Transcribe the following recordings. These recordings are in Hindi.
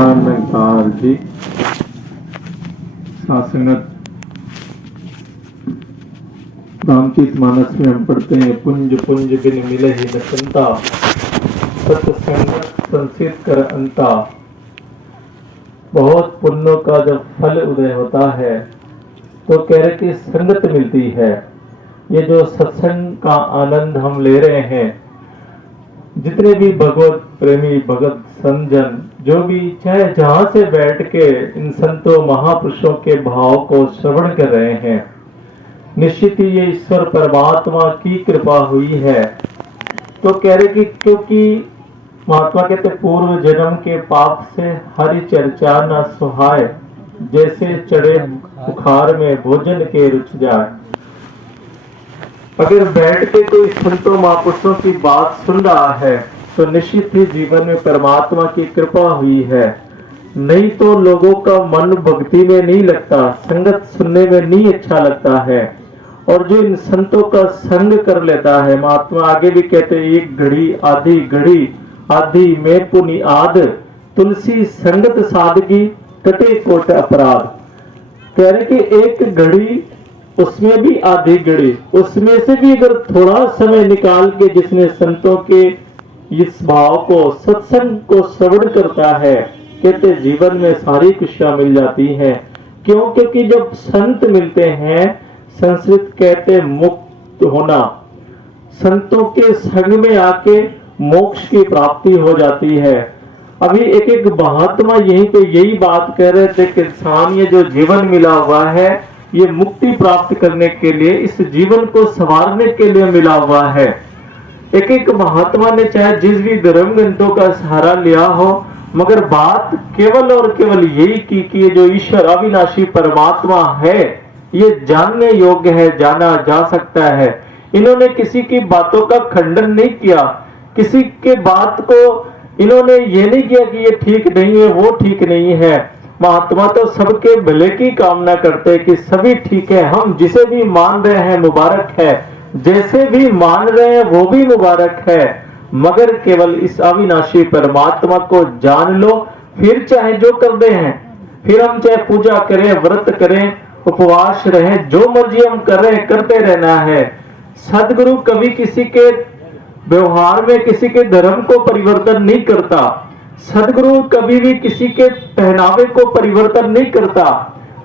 प्रधानकार जी सासंगत रामचरित मानस में हम पढ़ते हैं, पुंज पुंज बिन मिले ही न संता, सत्संगत संसित कर अंता। बहुत पुण्यों का जब फल उदय होता है तो कह रहे कि संगत मिलती है। ये जो सत्संग का आनंद हम ले रहे हैं, जितने भी भगवत प्रेमी भगत संजन जो भी चाहे जहां से बैठ के इन संतों महापुरुषों के भाव को श्रवण कर रहे हैं, निश्चित ही ये ईश्वर परमात्मा की कृपा हुई है। तो कह रहे कि क्योंकि महात्मा कहते पूर्व जन्म के पाप से हरि चर्चा न सुहाए, जैसे चढ़े बुखार में भोजन के रुच जाए। अगर बैठ के कोई संतों महापुरुषों की बात सुन रहा है तो निश्चित ही जीवन में परमात्मा की कृपा हुई है। नहीं तो लोगों का मन भक्ति में नहीं लगता, संगत सुनने में नहीं अच्छा लगता है। और जो इन संतों का संग कर लेता है, महात्मा आगे भी कहते हैं, एक घड़ी आधी घड़ी आधी में पुनि आद, तुलसी संगत सादगी कटे कोट अपराध। कह रहे कि एक घड़ी, उसमें भी आधी घड़ी, उसमें से भी अगर थोड़ा समय निकाल के जिसने संतों के इस भाव को सत्संग को श्रवण करता है, कहते जीवन में सारी खुशियां मिल जाती हैं। क्यों? क्योंकि जब संत मिलते हैं, संस्कृत कहते मुक्त होना, संतों के संग में आके मोक्ष की प्राप्ति हो जाती है। अभी एक महात्मा यहीं पे यही बात कह रहे थे कि इंसान ये जो जीवन मिला हुआ है, ये मुक्ति प्राप्त करने के लिए, इस जीवन को संवारने के लिए मिला हुआ है। एक महात्मा ने चाहे जिस भी धर्म ग्रंथों का सहारा लिया हो, मगर बात केवल और केवल यही की कि ये जो ईश्वर अविनाशी परमात्मा है, ये जानने योग्य है, जाना जा सकता है। इन्होंने किसी की बातों का खंडन नहीं किया, किसी के बात को इन्होंने ये नहीं किया कि ये ठीक नहीं है, वो ठीक नहीं है। महात्मा तो सबके भले की कामना करते हैं कि सभी ठीक है, हम जिसे भी मान रहे हैं मुबारक है, जैसे भी मान रहे हैं वो भी मुबारक है। मगर केवल इस अविनाशी परमात्मा को जान लो, फिर चाहे जो कर दे हैं, फिर हम चाहे पूजा करें, व्रत करें, उपवास रहें, जो मर्जी हम कर रहे हैं, करते रहना है। सदगुरु कभी किसी के व्यवहार में किसी के धर्म को परिवर्तन नहीं करता। सदगुरु कभी भी किसी के पहनावे को परिवर्तन नहीं करता,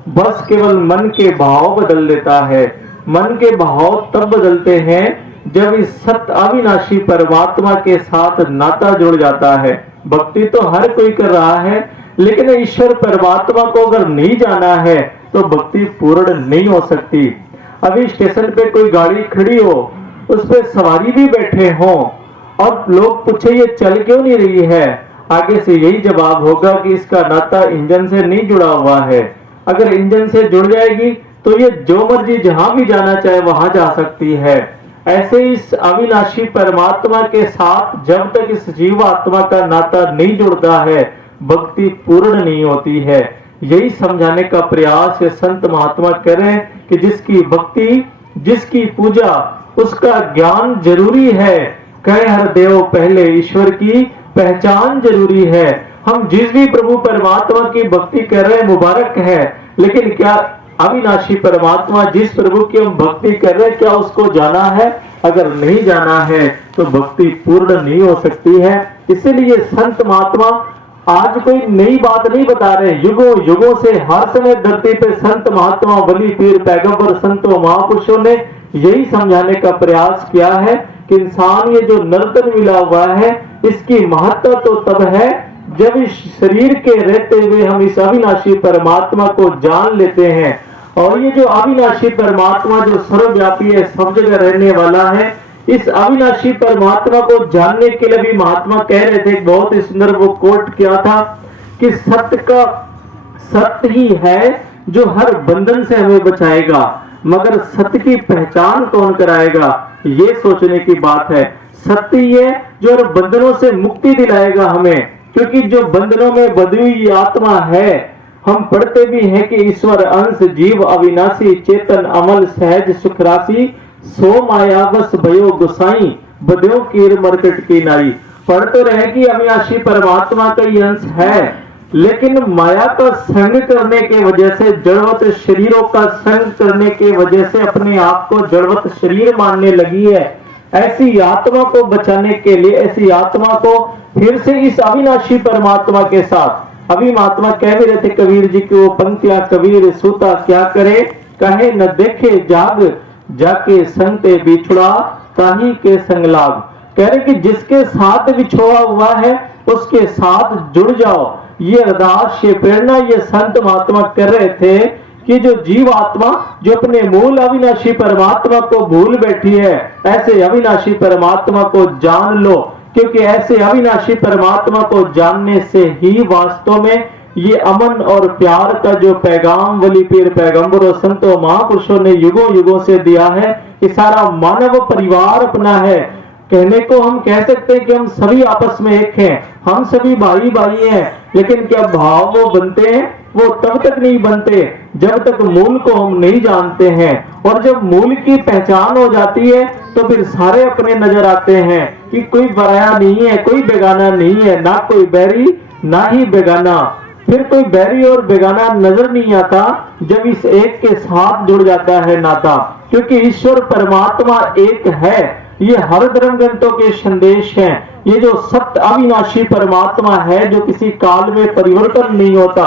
बस केवल मन के भाव बदल देता है। मन के भाव तब बदलते हैं जब इस सत्य अविनाशी परमात्मा के साथ नाता जुड़ जाता है। भक्ति तो हर कोई कर रहा है, लेकिन ईश्वर परमात्मा को अगर नहीं जाना है तो भक्ति पूर्ण नहीं हो सकती। अभी स्टेशन पे कोई गाड़ी खड़ी हो, उस पे सवारी भी बैठे हो और लोग पूछे ये चल क्यों नहीं रही है, आगे से यही जवाब होगा कि इसका नाता इंजन से नहीं जुड़ा हुआ है। अगर इंजन से जुड़ जाएगी तो ये जो मर्जी जहां भी जाना चाहे वहां जा सकती है। ऐसे इस अविनाशी परमात्मा के साथ जब तक इस जीवात्मा का नाता नहीं जुड़ता है, भक्ति पूर्ण नहीं होती है। यही समझाने का प्रयास ये संत महात्मा करें कि जिसकी भक्ति, जिसकी पूजा, उसका ज्ञान जरूरी है। कहे हर देव पहले ईश्वर की पहचान जरूरी है। हम जिस भी प्रभु परमात्मा की भक्ति कर रहे हैं मुबारक है, लेकिन क्या अविनाशी परमात्मा जिस प्रभु की हम भक्ति कर रहे हैं, क्या उसको जाना है? अगर नहीं जाना है तो भक्ति पूर्ण नहीं हो सकती है। इसीलिए संत महात्मा आज कोई नई बात नहीं बता रहे, युगों युगों से हर समय धरती पे संत महात्मा, वली, पीर, पैगंबर, संतों महापुरुषों ने यही समझाने का प्रयास किया है कि इंसान ये जो नर्तन मिला हुआ है, इसकी महत्ता तो तब है जब इस शरीर के रहते हुए हम इस अविनाशी परमात्मा को जान लेते हैं। और ये जो अविनाशी परमात्मा जो सर्वव्यापी है, सब जगह रहने वाला है, इस अविनाशी परमात्मा को जानने के लिए भी महात्मा कह रहे थे, बहुत ही सुंदर वो कोट किया था कि सत्य का सत्य ही है जो हर बंधन से हमें बचाएगा, मगर सत्य की पहचान कौन कराएगा, ये सोचने की बात है। सत्य ये जो हर बंधनों से मुक्ति दिलाएगा हमें, क्योंकि जो बंधनों में बंधी हुई आत्मा है, हम पढ़ते भी हैं कि ईश्वर अंश जीव अविनाशी चेतन अमल सहज सुख राशि सो मायावस भयो गुसाई बद्यो कीर मरकट की नाई। पढ़ तो रहे कि अविनाशी परमात्मा का ही अंश है, लेकिन माया का संग करने के वजह से, जड़वत शरीरों का संग करने के वजह से अपने आप को जड़वत शरीर मानने लगी है। ऐसी आत्मा को बचाने के लिए, ऐसी आत्मा को फिर से इस अविनाशी परमात्मा के साथ, अभी महात्मा कह भी रहे थे कबीर जी की वो पंक्तियां, कबीर सूता क्या करे, कहे न देखे जाग, जाके संते बिछुड़ा ताही के संग लाग। कह रहे कि जिसके साथ बिछोड़ा हुआ है उसके साथ जुड़ जाओ। ये अरदास, ये प्रेरणा ये संत महात्मा कर रहे थे कि जो जीव आत्मा जो अपने मूल अविनाशी परमात्मा को भूल बैठी है, ऐसे अविनाशी परमात्मा को जान लो, क्योंकि ऐसे अविनाशी परमात्मा को जानने से ही वास्तव में ये अमन और प्यार का जो पैगाम वली पीर पैगंबरों संतों महापुरुषों ने युगों युगों से दिया है, ये सारा मानव परिवार अपना है। कहने को हम कह सकते हैं कि हम सभी आपस में एक हैं, हम सभी भाई भाई हैं, लेकिन क्या भाव वो बनते हैं? वो तब तक नहीं बनते जब तक मूल को हम नहीं जानते हैं। और जब मूल की पहचान हो जाती है तो फिर सारे अपने नजर आते हैं कि कोई पराया नहीं है, कोई बेगाना नहीं है, ना कोई बैरी ना ही बेगाना। फिर कोई बैरी और बेगाना नजर नहीं आता जब इस एक के साथ जुड़ जाता है नाता, क्योंकि ईश्वर परमात्मा एक है। ये हर धर्म ग्रंथों के संदेश हैं। ये जो सत्य अविनाशी परमात्मा है जो किसी काल में परिवर्तन नहीं होता।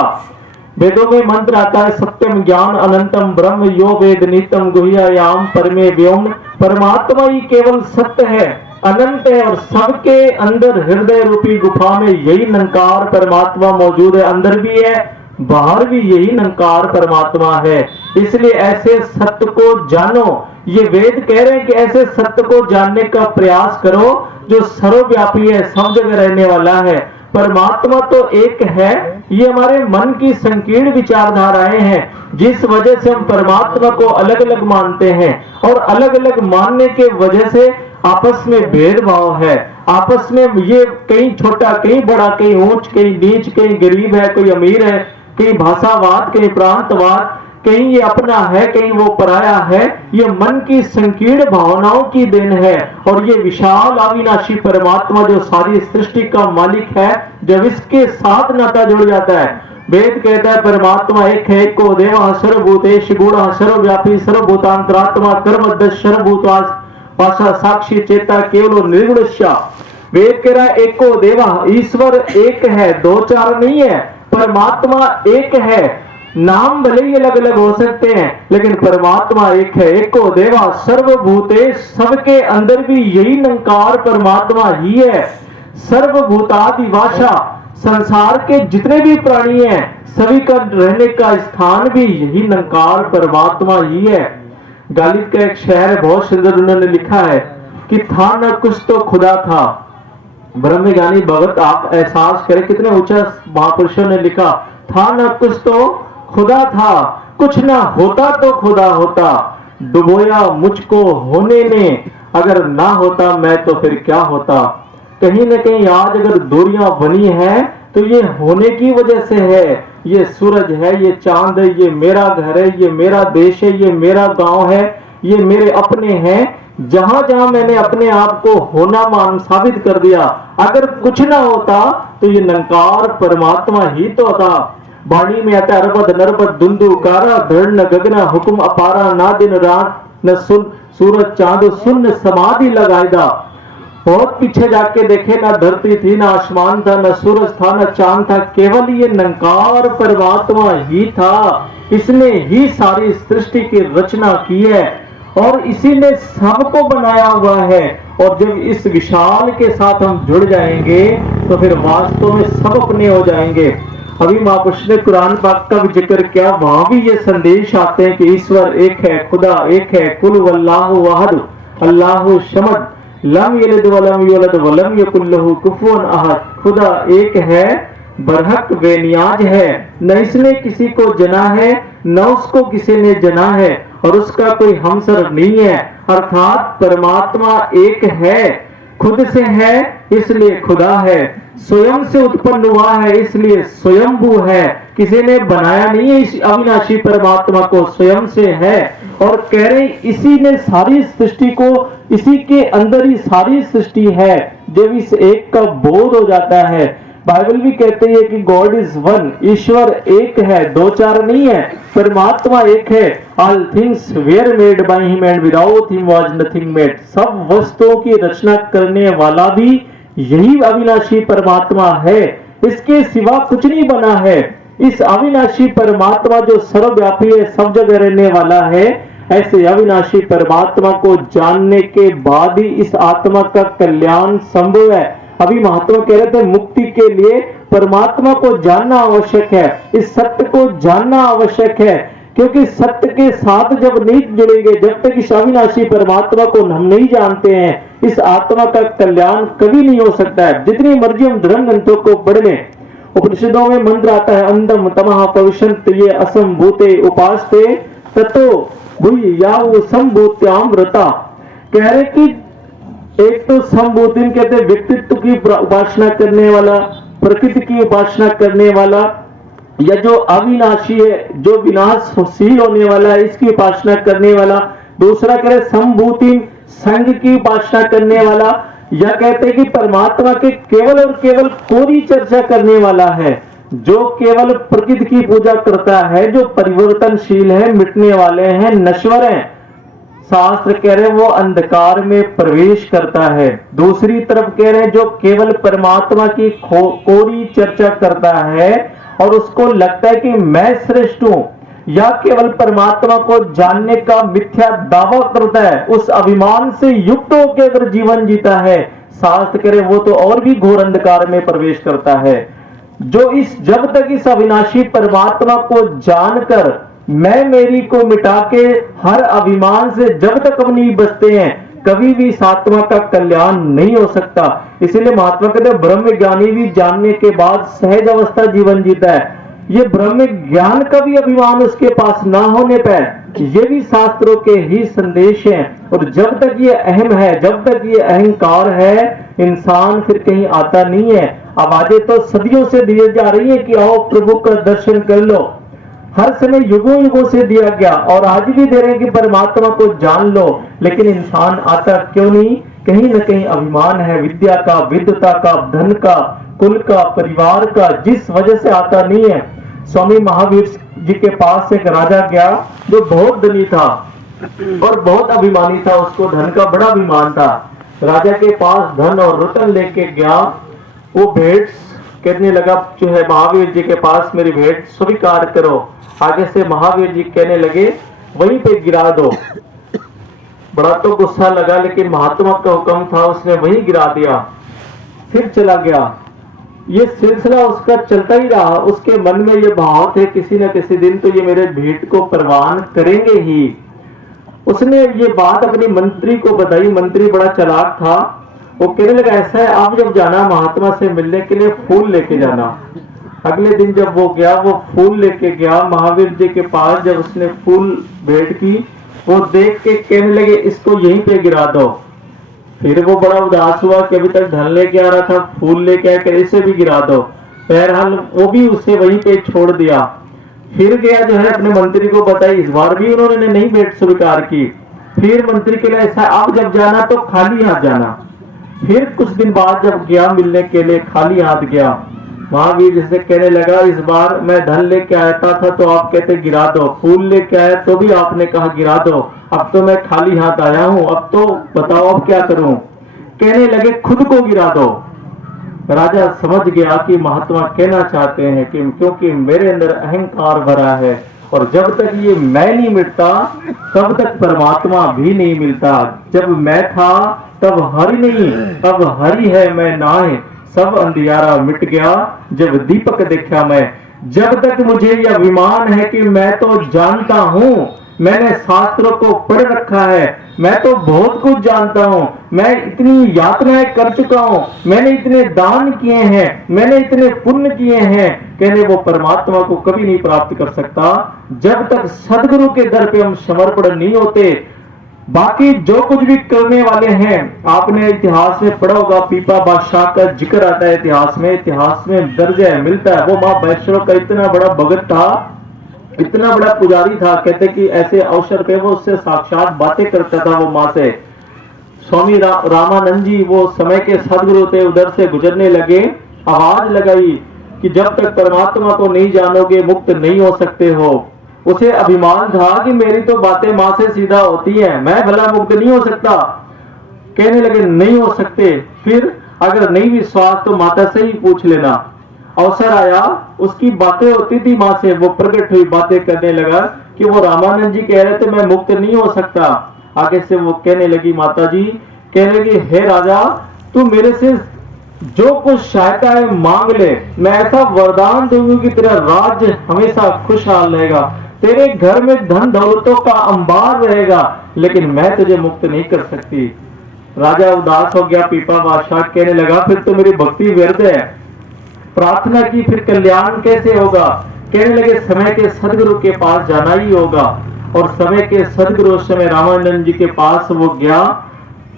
वेदों में मंत्र आता है, सत्यम ज्ञान अनंतम ब्रह्म यो वेद नितम गुह्यायाम परमे व्योम। परमात्मा ही केवल सत्य है, अनंत है, और सबके अंदर हृदय रूपी गुफा में यही निरंकार परमात्मा मौजूद है। अंदर भी है, बाहर भी यही निरंकार परमात्मा है। इसलिए ऐसे सत्य को जानो। ये वेद कह रहे हैं कि ऐसे सत्य को जानने का प्रयास करो जो सर्वव्यापी है, सब जगह रहने वाला है। परमात्मा तो एक है, ये हमारे मन की संकीर्ण विचारधाराएं हैं जिस वजह से हम परमात्मा को अलग अलग मानते हैं, और अलग अलग मानने के वजह से आपस में भेदभाव है। आपस में ये कहीं छोटा कहीं बड़ा, कहीं ऊंच कहीं नीच, कहीं गरीब है कोई अमीर है, कहीं भाषावाद कहीं प्रांतवाद, कहीं ये अपना है कहीं वो पराया है। ये मन की संकीर्ण भावनाओं की देन है। और ये विशाल अविनाशी परमात्मा जो सारी सृष्टि का मालिक है, जब इसके साथ नाता जुड़ जाता है, वेद कहता है परमात्मा एक है, एको देवा सर्वभूतेषु गूढ़ः सर्वव्यापी सर्वभूतांतरात्मा कर्मदः सर्वभूतास पाशा साक्षी चेता केवलो निर्गुणस्य। वेद कह रहा है एको देवा, ईश्वर एक है, दो चार नहीं है। परमात्मा एक है, नाम भले ही अलग अलग हो सकते हैं लेकिन परमात्मा एक है। एको देवा सर्वभूते, सबके अंदर भी यही निरंकार परमात्मा ही है। सर्वभूतादि वासा, संसार के जितने भी प्राणी हैं सभी का रहने का स्थान भी यही निरंकार परमात्मा ही है। गालिब का एक शहर है, बहुत सुंदर, उन्होंने लिखा है कि था न कुछ तो खुदा था। ब्रह्मज्ञानी भगत आप एहसास करें कितने ऊंचा महापुरुषों ने लिखा, था न कुछ तो खुदा था, कुछ ना होता तो खुदा होता, डुबोया मुझको होने ने, अगर ना होता मैं तो फिर क्या होता। कहीं न कहीं आज अगर दूरियां बनी हैं तो ये होने की वजह से है। ये सूरज है, ये चांद है, ये मेरा घर है, ये मेरा देश है, ये मेरा गांव है, ये मेरे अपने हैं। जहां जहां मैंने अपने आप को होना मान साबित कर दिया, अगर कुछ ना होता तो ये निरंकार परमात्मा ही तो होता। वाणी में आता अरबद नरबद दुंदु कारा, धड़ न गगना हुक्म अपारा, ना दिन रात न सुन सूरज चांद सुन समाधि लगाएदा। बहुत पीछे जाके देखे, ना धरती थी ना आसमान था, न सूरज था न चांद था, केवल ये निरंकार परमात्मा ही था। इसने ही सारी सृष्टि की रचना की है और इसी ने सबको बनाया हुआ है। और जब इस विशाल के साथ हम जुड़ जाएंगे तो फिर वास्तव में सब अपने हो जाएंगे। अभी महापुरुष ने कुरान पाक का भी जिक्र किया, वहां भी ये संदेश आते हैं कि ईश्वर एक है, खुदा एक है, कुल वल्लाहु अहद अल्लाहु समद लम यलिद वलम यूलद वलम यकुल लहू कुफुवन अहद। खुदा एक है, बरहक बेनियाज है, न इसने किसी को जना है न उसको किसी ने जना है, और उसका कोई हमसर नहीं है। अर्थात परमात्मा एक है, खुद से है इसलिए खुदा है, स्वयं से उत्पन्न हुआ है इसलिए स्वयंभू है। किसी ने बनाया नहीं है इस अविनाशी परमात्मा को, स्वयं से है। और कह रहे इसी ने सारी सृष्टि को, इसी के अंदर ही सारी सृष्टि है। जब इस एक का बोध हो जाता है, बाइबल भी कहते हैं कि गॉड इज वन, ईश्वर एक है, दो चार नहीं है, परमात्मा एक है। All things were made by him and without him was nothing made. सब वस्तुओं की रचना करने वाला भी यही अविनाशी परमात्मा है, इसके सिवा कुछ नहीं बना है। इस अविनाशी परमात्मा जो सर्वव्यापी है, सब जगह रहने वाला है, ऐसे अविनाशी परमात्मा को जानने के बाद ही इस आत्मा का कल्याण संभव है। अभी महात्मा कह रहे थे मुक्ति के लिए परमात्मा को जानना आवश्यक है, इस सत्य को जानना आवश्यक है, क्योंकि सत्य के साथ जब नहीं जुड़ेंगे, जब तक इस अविनाशी परमात्मा को हम नहीं जानते हैं, इस आत्मा का कल्याण कभी नहीं हो सकता है। जितनी मर्जी हम धर्म ग्रंथों को पढ़ लें, उपनिषदों में मंत्र आता है अंधम तमः पविशन्त ये असंभूते उपासते ततो भूय याव संभूत्याम व्रता। कह रहे कि एक तो संभूति कहते हैं व्यक्तित्व की उपासना करने वाला, प्रकृति की उपासना करने वाला, या जो अविनाशी है, जो विनाशशील होने वाला है, इसकी उपासना करने वाला। दूसरा कह रहे संभूति संघ की उपासना करने वाला, या कहते हैं कि परमात्मा के केवल और केवल कोरी चर्चा करने वाला है, जो केवल प्रकृति की पूजा करता है, जो परिवर्तनशील है, मिटने वाले हैं, नश्वर हैं। शास्त्र कह रहे वो अंधकार में प्रवेश करता है। दूसरी तरफ कह रहे जो केवल परमात्मा की कोरी चर्चा करता है और उसको लगता है कि मैं श्रेष्ठ हूं, या केवल परमात्मा को जानने का मिथ्या दावा करता है, उस अभिमान से युक्त होकर अगर जीवन जीता है, शास्त्र कह रहे वो तो और भी घोर अंधकार में प्रवेश करता है। जो जब तक इस अविनाशी परमात्मा को जानकर मैं मेरी को मिटा के हर अभिमान से जब तक हम नहीं बचते हैं, कभी भी इस आत्मा का कल्याण नहीं हो सकता। इसलिए महात्मा कहते हैं ब्रह्म ज्ञानी भी जानने के बाद सहज अवस्था जीवन जीता है। ये ब्रह्म ज्ञान का भी अभिमान उसके पास ना होने पर, ये भी शास्त्रों के ही संदेश हैं। और जब तक ये अहम है, जब तक ये अहंकार है, इंसान फिर कहीं आता नहीं है। आवाजें तो सदियों से दी जा रही है कि आओ प्रभु का दर्शन कर लो, हर समय युगों युगों से दिया गया, और आज भी दे रहे हैं कि परमात्मा को जान लो, लेकिन इंसान आता क्यों नहीं? कहीं न कहीं अभिमान है, विद्या का, विद्वता का, धन का, कुल का, परिवार का, जिस वजह से आता नहीं है। स्वामी महावीर जी के पास एक राजा गया जो बहुत धनी था और बहुत अभिमानी था, उसको धन का बड़ा अभिमान था। राजा के पास धन और रत्न लेके गया, वो भेंट कहने लगा जो है महावीर जी के पास मेरी भेंट स्वीकार करो। आगे से महावीर जी कहने लगे वहीं पे गिरा दो। बड़ा तो गुस्सा लगा, लेकिन महात्मा का हुक्म था, उसने वहीं गिरा दिया, फिर चला गया। ये सिलसिला उसका चलता ही रहा। उसके मन में ये भाव थे किसी न किसी दिन तो ये मेरे भेंट को प्रवान करेंगे ही। उसने ये बात अपनी मंत्री को बताई। मंत्री बड़ा चालाक था, वो कहने लगा ऐसा है, आप जब जाना महात्मा से मिलने के लिए फूल लेके जाना। अगले दिन जब वो गया, वो फूल लेके गया महावीर जी के पास। जब उसने फूल भेंट की, वो देख के कहने लगे इसको यहीं पे गिरा दो। फिर वो बड़ा उदास हुआ कि अभी तक धन लेके आ रहा था, फूल लेके आया, इसे भी गिरा दो। बहरहाल वो भी उसे वहीं पे छोड़ दिया। फिर गया जो है अपने मंत्री को बताई, इस बार भी उन्होंने नहीं भेंट स्वीकार की। फिर मंत्री के लिए ऐसा, आप जब जाना तो खाली हाथ जाना। फिर कुछ दिन बाद जब गया मिलने के लिए, खाली हाथ गया। महावीर जी से कहने लगा इस बार मैं धन लेके आया था तो आप कहते गिरा दो, फूल लेके आया तो भी आपने कहा गिरा दो, अब तो मैं खाली हाथ आया हूं, अब तो बताओ अब क्या करूं? कहने लगे खुद को गिरा दो। राजा समझ गया कि महात्मा कहना चाहते हैं कि क्योंकि मेरे अंदर अहंकार भरा है, और जब तक ये मैं नहीं मिटता तब तक परमात्मा भी नहीं मिलता। जब मैं था तब हरि नहीं, अब हरि है मैं ना है, सब अंधियारा मिट गया जब दीपक देखा मैं। जब तक मुझे यह अभिमान है कि मैं तो जानता हूं, मैंने शास्त्रों को पढ़ रखा है, मैं तो बहुत कुछ जानता हूं, मैं इतनी यात्राएं कर चुका हूं, मैंने इतने दान किए हैं, मैंने इतने पुण्य किए हैं, कहने वो परमात्मा को कभी नहीं प्राप्त कर सकता जब तक सदगुरु के दर पे हम समर्पण नहीं होते। बाकी जो कुछ भी करने वाले हैं, आपने इतिहास में पढ़ा होगा, पीपा बादशाह का जिक्र आता है इतिहास में दर्ज है, मिलता है। वो माँ वैष्णो का इतना बड़ा भगत था, इतना बड़ा पुजारी था, कहते कि ऐसे अवसर पे वो उससे साक्षात बातें करता था वो माँ से। स्वामी रामानंद जी वो समय के सदगुरु थे, उधर से गुजरने लगे आवाज लगाई कि जब तक परमात्मा को नहीं जानोगे मुक्त नहीं हो सकते हो। उसे अभिमान था कि मेरी तो बातें मां से सीधा होती है, मैं भला मुक्त नहीं हो सकता। कहने लगे नहीं हो सकते, फिर अगर नहीं विश्वास तो माता से ही पूछ लेना। अवसर आया, उसकी बातें होती थी मां से, वो प्रकट हुई, बातें करने लगा कि वो रामानंद जी कह रहे थे मैं मुक्त नहीं हो सकता। आगे से वो कहने लगी, माता जी कहने लगी, हे राजा तू मेरे से जो कुछ चाहता है मांग ले, मैं ऐसा वरदान दूंगी कि तेरा राज्य हमेशा खुशहाल रहेगा, तेरे घर में धन दौलतों का अंबार रहेगा, लेकिन मैं तुझे मुक्त नहीं कर सकती। राजा उदास हो गया। पीपा बादशाह कहने लगा, फिर तो मेरी भक्ति व्यर्थ है, प्रार्थना की फिर कल्याण कैसे होगा। कहने लगे, समय के सदगुरु के पास जाना ही होगा। और समय के सदगुरु उस समय रामानंद जी के पास वो गया,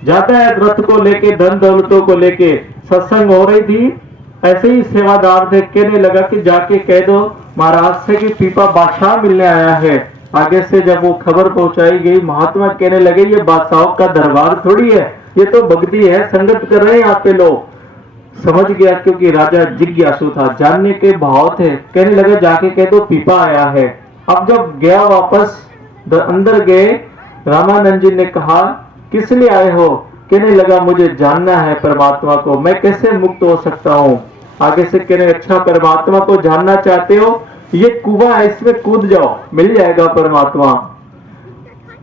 जाता है रथ को लेके, धन दौलतों को लेके। सत्संग हो रही थी, ऐसे ही सेवादार थे, कहने लगा कि जाके कह दो महाराज से कि पीपा बादशाह मिलने आया है। आगे से जब वो खबर पहुंचाई गई, महात्मा कहने लगे ये बादशाहों का दरबार थोड़ी है, ये तो भक्ति है, संगत कर रहे हैं यहाँ पे लोग। समझ गया क्योंकि राजा जिज्ञासु था, जानने के भाव थे। कहने लगे जाके कह दो पीपा आया है। अब जब गया वापस अंदर गए, रामानंद जी ने कहा किस लिए आए हो। कहने लगा मुझे जानना है परमात्मा को, मैं कैसे मुक्त हो सकता हूँ। आगे से कहने अच्छा परमात्मा को जानना चाहते हो, ये कुआं है इसमें कूद जाओ, मिल जाएगा परमात्मा।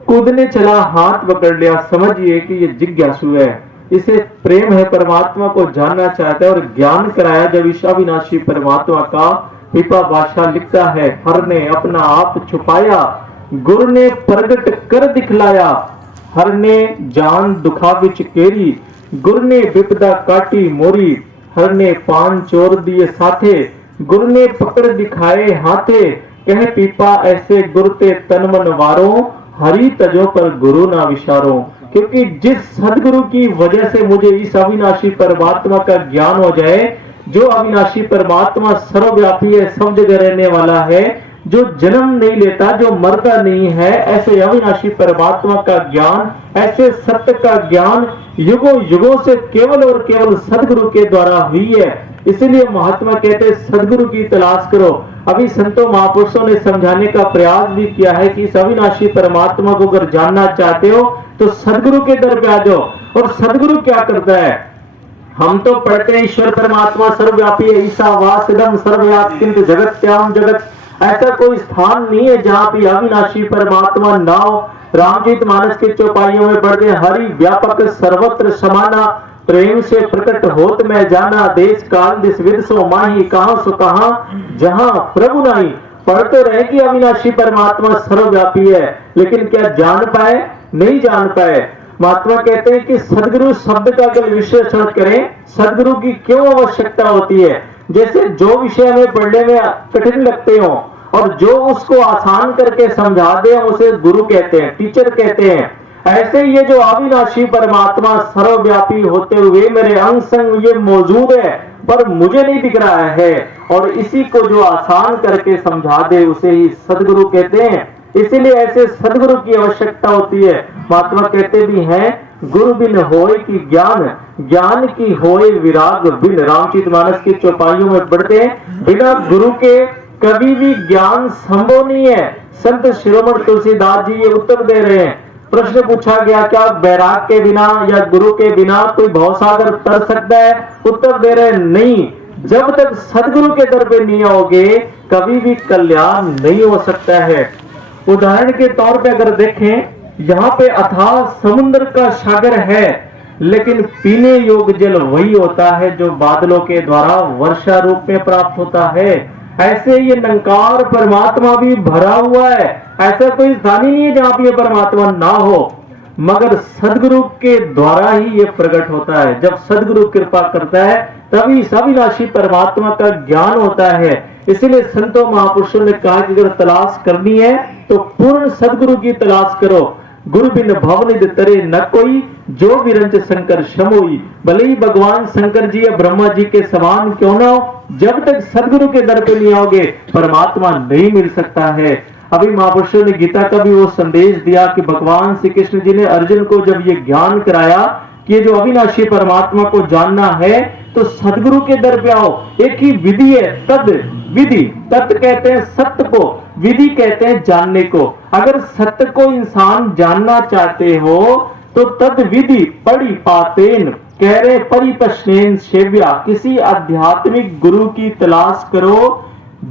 कूदने चला, हाथ पकड़ लिया, समझिए कि ये जिज्ञासु है, इसे प्रेम है, परमात्मा को जानना चाहता है और ज्ञान कराया जब इस अविनाशी परमात्मा का। पीपा बादशाह लिखता है, हर ने अपना आप छुपाया, गुरु ने प्रगट कर दिखलाया, हर ने जान दुखा विच केरी, गुरु ने विपदा काटी मोरी, हर ने पान चोर दिए साथे, गुरु ने पकड़ दिखाए हाथे, कह पीपा ऐसे गुरु ते तन मन वारो, हरि तजो पर गुरु ना विचारो। क्योंकि जिस सदगुरु की वजह से मुझे इस अविनाशी परमात्मा का ज्ञान हो जाए, जो अविनाशी परमात्मा सर्वव्यापी है, सब जगह रहने वाला है, जो जन्म नहीं लेता, जो मरता नहीं है, ऐसे अविनाशी परमात्मा का ज्ञान, ऐसे सत्य का ज्ञान युगों युगों से केवल और केवल सदगुरु के द्वारा हुई है। इसीलिए महात्मा कहते हैं सदगुरु की तलाश करो। अभी संतों महापुरुषों ने समझाने का प्रयास भी किया है कि इस अविनाशी परमात्मा को अगर जानना चाहते हो तो सदगुरु के दर पे आ जाओ। और सदगुरु क्या करता है, हम तो पढ़ते हैं ईश्वर परमात्मा सर्वव्यापी है, ईसा वासुदेव सर्वव्यापी किंतु जगत्याम जगत, ऐसा कोई स्थान नहीं है जहां पे अविनाशी परमात्मा ना हो। रामचरित मानस के चौपाइयों में पढ़ते हरि व्यापक सर्वत्र समाना, प्रेम से प्रकट होत मैं जाना, देश काल दिस विद सो माही, कहां सो कहां जहां प्रभु नहीं। पढ़ते रहे कि अविनाशी परमात्मा सर्वव्यापी है, लेकिन क्या जान पाए, नहीं जान पाए। महात्मा कहते हैं कि सदगुरु शब्द का अगर विश्लेषण करें, सदगुरु की क्यों आवश्यकता होती है। जैसे जो विषय में पढ़ने में कठिन लगते हो और जो उसको आसान करके समझा दे उसे गुरु कहते हैं, टीचर कहते हैं। ऐसे ये जो अविनाशी परमात्मा सर्वव्यापी होते हुए मेरे अंग संग ये मौजूद है पर मुझे नहीं दिख रहा है, और इसी को जो आसान करके समझा दे उसे ही सदगुरु कहते हैं। इसीलिए ऐसे सदगुरु की आवश्यकता होती है। महात्मा कहते भी हैं गुरु बिन होए की ज्ञान, ज्ञान की होए विराग बिन। रामचरित मानस की चौपाइयों में पढ़ते हैं बिना गुरु के कभी भी ज्ञान संभव नहीं है। संत शिरोमणि तुलसीदास जी ये उत्तर दे रहे हैं। प्रश्न पूछा गया क्या बैराग के बिना या गुरु के बिना कोई भवसागर तर सकता है। उत्तर दे रहे नहीं, जब तक सदगुरु के दर पे नहीं आओगे कभी भी कल्याण नहीं हो सकता है। उदाहरण के तौर पे अगर देखें, यहाँ पे अथाह समुद्र का सागर है, लेकिन पीने योग्य जल वही होता है जो बादलों के द्वारा वर्षा रूप में प्राप्त होता है। ऐसे ये निरंकार परमात्मा भी भरा हुआ है, ऐसा कोई स्थान ही नहीं है जहां पे ये परमात्मा ना हो, मगर सदगुरु के द्वारा ही ये प्रकट होता है। जब सदगुरु कृपा करता है तभी अविनाशी परमात्मा का ज्ञान होता है। इसलिए संतों महापुरुषों ने कहा कि अगर तलाश करनी है तो पूर्ण सदगुरु की तलाश करो। गुरु बिन भवनिधि तरे न कोई, जो विरंच शंकर शमोई। भले ही भगवान शंकर जी या ब्रह्मा जी के समान क्यों ना हो, जब तक सदगुरु के दर पे नहीं आओगे परमात्मा नहीं मिल सकता है। अभी महापुरुषों ने गीता का भी वो संदेश दिया कि भगवान श्री कृष्ण जी ने अर्जुन को जब ये ज्ञान कराया कि जो अविनाशी परमात्मा को जानना है तो सदगुरु के दर पे आओ। एक ही विधि है, तद विधि। तत् कहते हैं सत्य को, विधि कहते हैं जानने को। अगर सत्य को इंसान जानना चाहते हो तो तद विधि पढ़ी पातेन, कह रहे परिपश्नेन सेव्या, किसी आध्यात्मिक गुरु की तलाश करो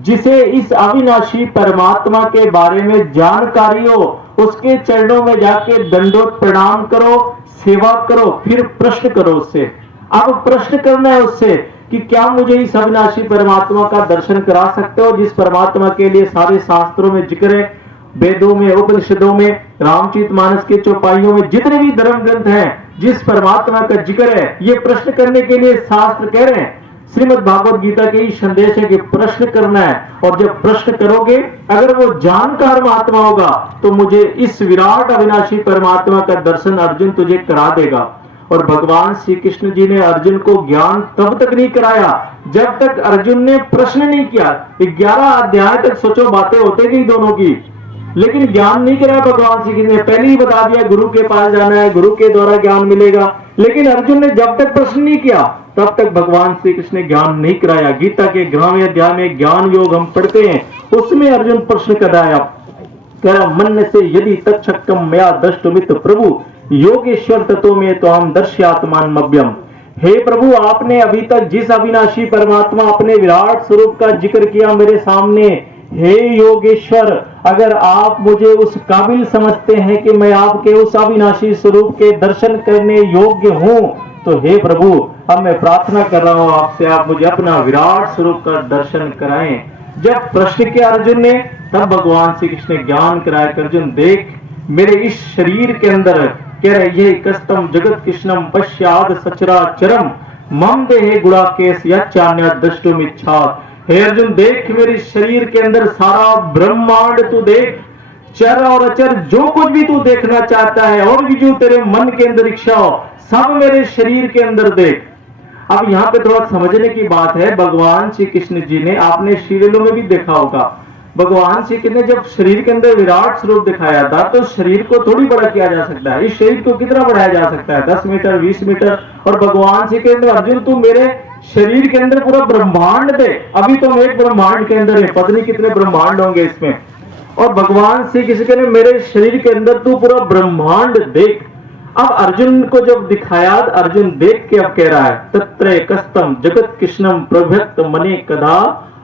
जिसे इस अविनाशी परमात्मा के बारे में जानकारी हो। उसके चरणों में जाके दंडोत प्रणाम करो, सेवा करो, फिर प्रश्न करो उससे। अब प्रश्न करना है उससे कि क्या मुझे इस अविनाशी परमात्मा का दर्शन करा सकते हो, जिस परमात्मा के लिए सारे शास्त्रों में जिक्र है, वेदों में, उपनिषदों में, रामचरितमानस के चौपाइयों में, जितने भी धर्म ग्रंथ हैं, जिस परमात्मा का जिक्र है। ये प्रश्न करने के लिए शास्त्र कह रहे हैं। श्रीमद् भागवत गीता के ही संदेश है कि प्रश्न करना है, और जब प्रश्न करोगे अगर वो जानकार महात्मा होगा तो मुझे इस विराट अविनाशी परमात्मा का दर्शन अर्जुन तुझे करा देगा। और भगवान श्री कृष्ण जी ने अर्जुन को ज्ञान तब तक नहीं कराया जब तक अर्जुन ने प्रश्न नहीं किया। 11 अध्याय तक सोचो बातें होते गई दोनों की, लेकिन ज्ञान नहीं कराया भगवान श्री कृष्ण ने। पहले ही बता दिया गुरु के पास जाना है, गुरु के द्वारा ज्ञान मिलेगा। लेकिन अर्जुन ने जब तक प्रश्न नहीं किया तब तक भगवान श्री कृष्ण ने ज्ञान नहीं कराया। गीता के 11वें अध्याय में ज्ञान योग हम पढ़ते हैं, उसमें अर्जुन प्रश्न कराया, कह मन से यदि तत्शक्कम मया दृष्टुमित प्रभु योगेश्वर तत्व में तो हम दर्श्यात्मानमभ्यम। हे प्रभु, आपने अभी तक जिस अविनाशी परमात्मा अपने विराट स्वरूप का जिक्र किया मेरे सामने, हे योगेश्वर, अगर आप मुझे उस काबिल समझते हैं कि मैं आपके उस अविनाशी स्वरूप के दर्शन करने योग्य हूं, तो हे प्रभु, अब मैं प्रार्थना कर रहा हूं आपसे, आप मुझे अपना विराट स्वरूप का दर्शन कराएं। जब प्रश्न किया अर्जुन ने, तब भगवान श्री कृष्ण ने ज्ञान कराया। अर्जुन देख, मेरे इस शरीर के अंदर, कह रहे ये कस्तम जगत कृष्णम पश्चाद सचराचरम मम देहे गुणाकेश यच्चान्य द्रष्टुम इच्छा। हे अर्जुन देख, मेरे शरीर के अंदर सारा ब्रह्मांड तू देख, चर और अचर जो कुछ भी तू देखना चाहता है और भी जो तेरे मन के अंदर इच्छा हो, सब मेरे शरीर के अंदर देख। अब यहाँ पे थोड़ा समझने की बात है, भगवान श्री कृष्ण जी ने, आपने श्रीलीलों में भी देखा होगा, भगवान श्री कृष्ण ने जब शरीर के अंदर विराट स्वरूप दिखाया था तो शरीर को थोड़ी बड़ा किया जा सकता है। इस शरीर को कितना बढ़ाया जा सकता है, 10 मीटर, 20 मीटर। और भगवान श्री कृष्ण, अर्जुन तू मेरे शरीर के अंदर पूरा ब्रह्मांड दे। अभी तो हम एक ब्रह्मांड के अंदर है, पता नहीं कितने ब्रह्मांड होंगे इसमें। और भगवान श्री कृष्ण ने मेरे शरीर के अंदर तू पूरा ब्रह्मांड देख। अब अर्जुन को जब दिखाया, अर्जुन देख के अब कह रहा है, तत्र कस्तम जगत कृष्णम प्रभक्त मने कदा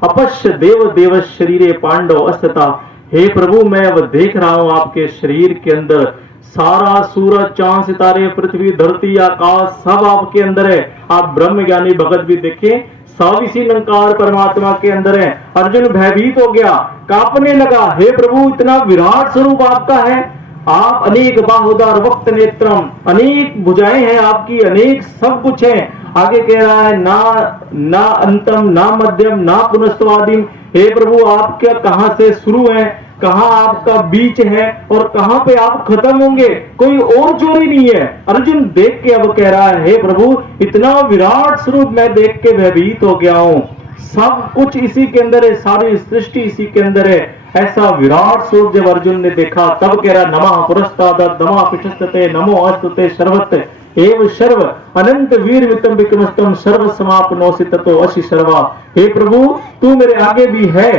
अपश्य देव देव शरीरे पांडव अस्ता। हे प्रभु, मैं अब देख रहा हूं आपके शरीर के अंदर सारा सूरज, चांद, सितारे, पृथ्वी, धरती, आकाश सब आपके अंदर है। आप ब्रह्म ज्ञानी भगत भी देखें, सब इसी निरंकार परमात्मा के अंदर है। अर्जुन भयभीत हो गया, कांपने लगा, हे प्रभु, इतना विराट स्वरूप आपका है। आप अनेक बाहुदार वक्त नेत्रम, अनेक भुजाएं हैं आपकी, अनेक सब कुछ है। आगे कह रहा है, ना अंतम, ना मध्यम, ना पुनस्त्वादिम। हे प्रभु, आपका कहां से शुरू है, कहां आपका बीच है और कहां पे आप खत्म होंगे, कोई और चोरी नहीं है। अर्जुन देख के अब कह रहा है, हे प्रभु, इतना विराट स्वरूप मैं देख के भयभीत हो गया हूं। सब कुछ इसी के अंदर है, सारी सृष्टि इसी के अंदर है। ऐसा विराट स्वरूप जब अर्जुन ने देखा तब कह रहा, नमः पुरस्ताद नमः पिछस्तते नमो अस्तुते सर्वत्र एव सर्व अनंत वीर वितम विक्रमस्तम सर्व समापनोसि ततो असि सर्वा। हे प्रभु, तू मेरे आगे भी है।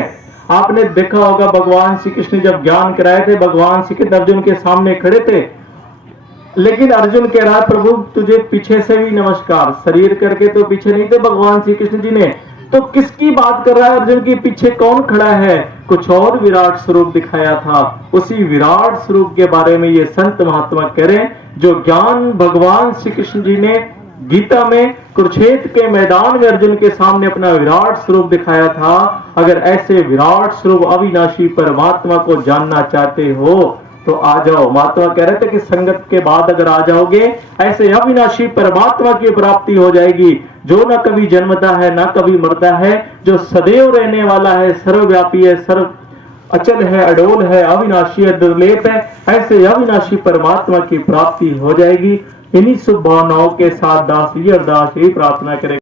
आपने देखा होगा भगवान श्री कृष्ण जब ज्ञान कराए थे, भगवान श्री कृष्ण अर्जुन के सामने खड़े थे, लेकिन अर्जुन कह रहा, प्रभु तुझे पीछे से भी नमस्कार। शरीर करके तो पीछे नहीं थे भगवान श्री कृष्ण जी ने, तो किसकी बात कर रहा है अर्जुन के पीछे कौन खड़ा है? कुछ और विराट स्वरूप दिखाया था। उसी विराट स्वरूप के बारे में ये संत महात्मा कह रहे हैं, जो ज्ञान भगवान श्री कृष्ण जी ने गीता में कुरुक्षेत्र के मैदान में अर्जुन के सामने अपना विराट स्वरूप दिखाया था। अगर ऐसे विराट स्वरूप अविनाशी परमात्मा को जानना चाहते हो तो आ जाओ। महात्मा कह रहे थे कि संगत के बाद अगर आ जाओगे, ऐसे अविनाशी परमात्मा की प्राप्ति हो जाएगी, जो न कभी जन्मता है न कभी मरता है, जो सदैव रहने वाला है, सर्वव्यापी है, सर्व अचल है, अडोल है, अविनाशी है, दुर्लेप है। ऐसे अविनाशी परमात्मा की प्राप्ति हो जाएगी। इन्हीं शुभ भावनाओं के साथ दास ये अरदास यही प्रार्थना करें।